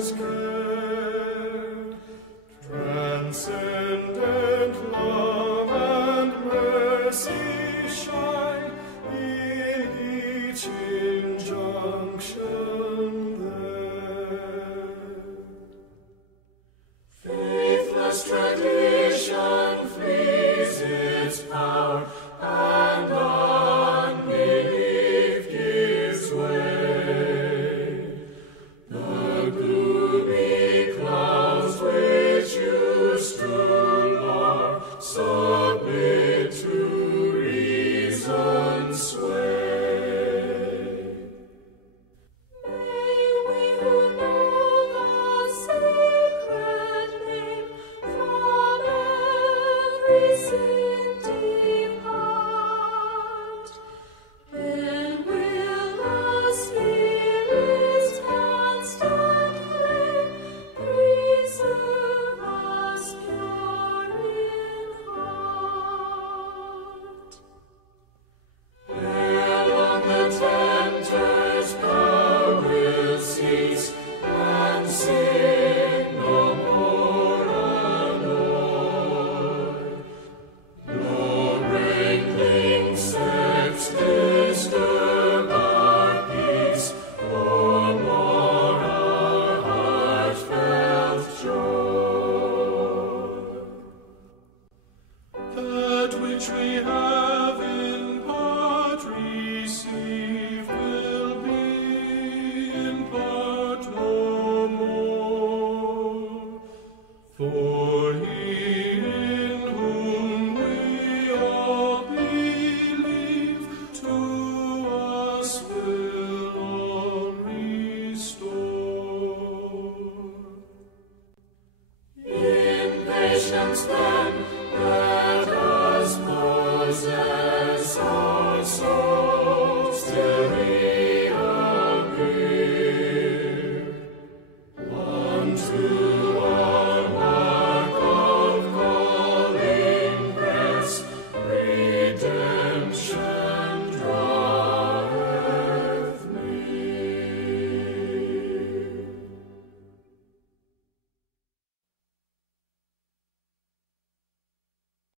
Father's care. Transcendent love and mercy shine in each injunction there. Faithless tradition flees its power, and unbelief gives way. The gloomy clouds which used to lower submit to reason's sway. May we who know the sacred name from every sin depart. Then will the Spirit's hand stand flame, preserve us pure in heart. Ere long the tempter's power will cease, and sin no more annoy. No wrangling sects disturb our peace, or mar our heartfelt joy. That which we have in part received will be in part no more. For he in whom we all believe to us will all restore. In patience then let us possess our soul.